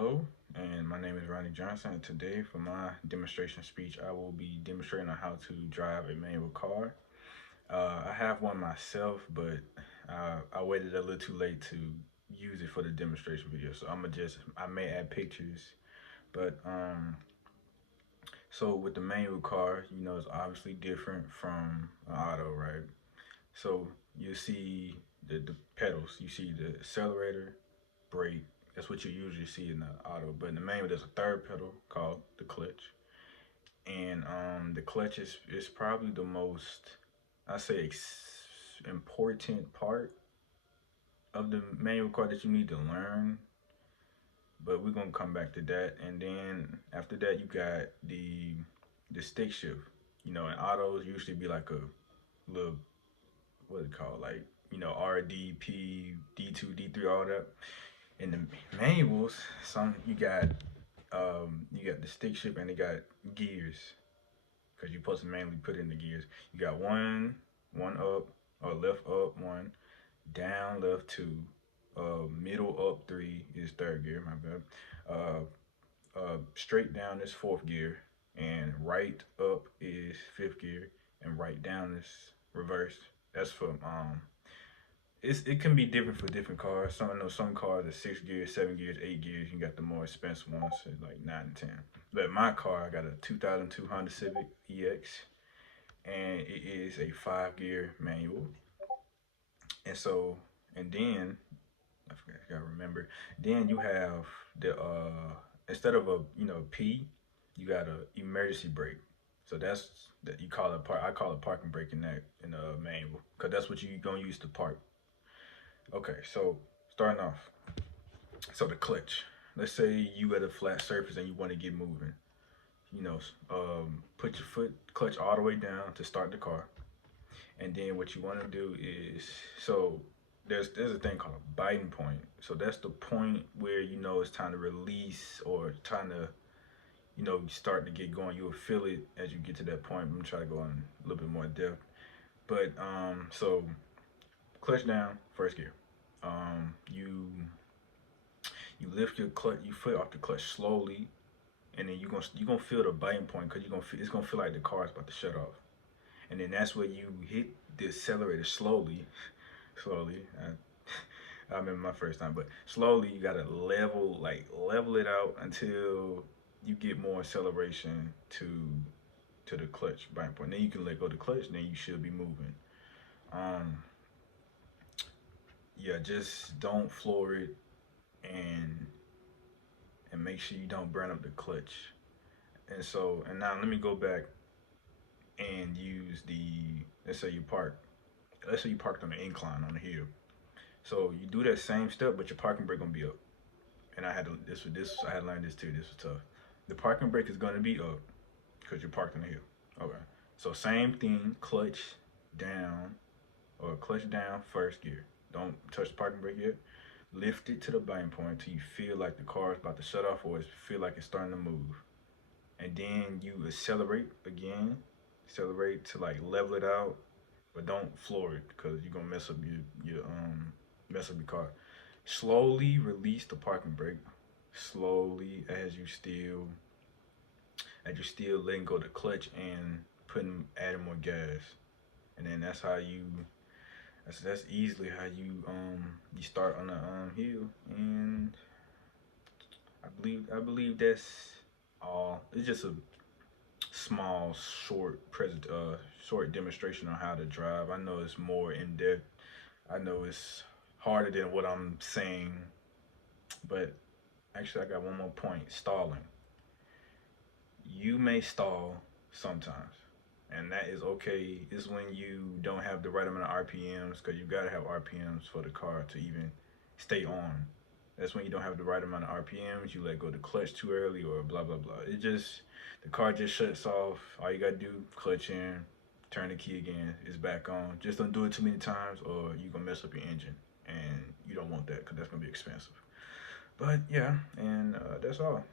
Hello, and my name is Ronnie Johnson. And today, for my demonstration speech, I will be demonstrating on how to drive a manual car. I have one myself, but I waited a little too late to use it for the demonstration video. So I may add pictures, but so with the manual car, it's obviously different from an auto, right? So you see the pedals, you see the accelerator, brake. That's what you usually see in the auto. But in the manual, there's a third pedal called the clutch. And the clutch is probably the most, I say, important part of the manual car that you need to learn. But we're gonna come back to that. And then after that, you got the stick shift. In autos usually be like a little, what it called, like RDP, D2, D3, all that. In the manuals, you got the stick shift and they got gears because you're supposed to manually put in the gears. You got one up or left up one, down left two, middle up three is third gear. My bad. Straight down is fourth gear, and right up is fifth gear, and right down is reverse. That's for it can be different for different cars. I know some cars are 6 gears, 7 gears, 8 gears. You got the more expensive ones, so like 9 and 10. But my car, I got a 2002 Honda Civic EX, and it is a 5 gear manual. And so, and then I forgot, I gotta remember. Then you have the instead of a P, you got a emergency brake. So that's that you call it park. I call it parking brake in the manual because that's what you gonna use to park. Okay, so starting off, so the clutch. Let's say you at a flat surface and you want to get moving. Put your foot clutch all the way down to start the car, and then what you want to do is so there's a thing called a biting point. So that's the point where it's time to release or time to start to get going. You'll feel it as you get to that point. I'm gonna try to go on a little bit more depth, but so clutch down, first gear. You lift your clutch, you foot off the clutch slowly, and then you're gonna feel the biting point because it's gonna feel like the car is about to shut off, and then that's where you hit the accelerator slowly, slowly. I remember my first time, but slowly you gotta level it out until you get more acceleration to the clutch biting point. Then you can let go of the clutch, and then you should be moving. Um, yeah, just don't floor it, and make sure you don't burn up the clutch. And now let me go back and use let's say you parked on an incline on the hill. So you do that same step, but your parking brake gonna be up. And I had to I had to learn this too. This was tough. The parking brake is gonna be up because you're parked on the hill. Okay. So same thing, clutch down or clutch down, first gear. Don't touch the parking brake yet. Lift it to the biting point until you feel like the car is about to shut off or feel like it's starting to move. And then you accelerate again. Accelerate to like level it out, but don't floor it because you're gonna mess up your car. Slowly release the parking brake. Slowly as you still letting go of the clutch and adding more gas. And then that's easily how you start on the hill. And I believe that's all. It's just a small short demonstration on how to drive. I know it's more in depth. I know it's harder than what I'm saying, but actually I got one more point. Stalling. You may stall sometimes, and that is okay. It's when you don't have the right amount of RPMs, because you gotta have RPMs for the car to even stay on. That's when you don't have the right amount of RPMs. You let go of the clutch too early, or blah blah blah. The car just shuts off. All you gotta do, clutch in, turn the key again, it's back on. Just don't do it too many times, or you're gonna mess up your engine, and you don't want that because that's gonna be expensive. But yeah, and that's all.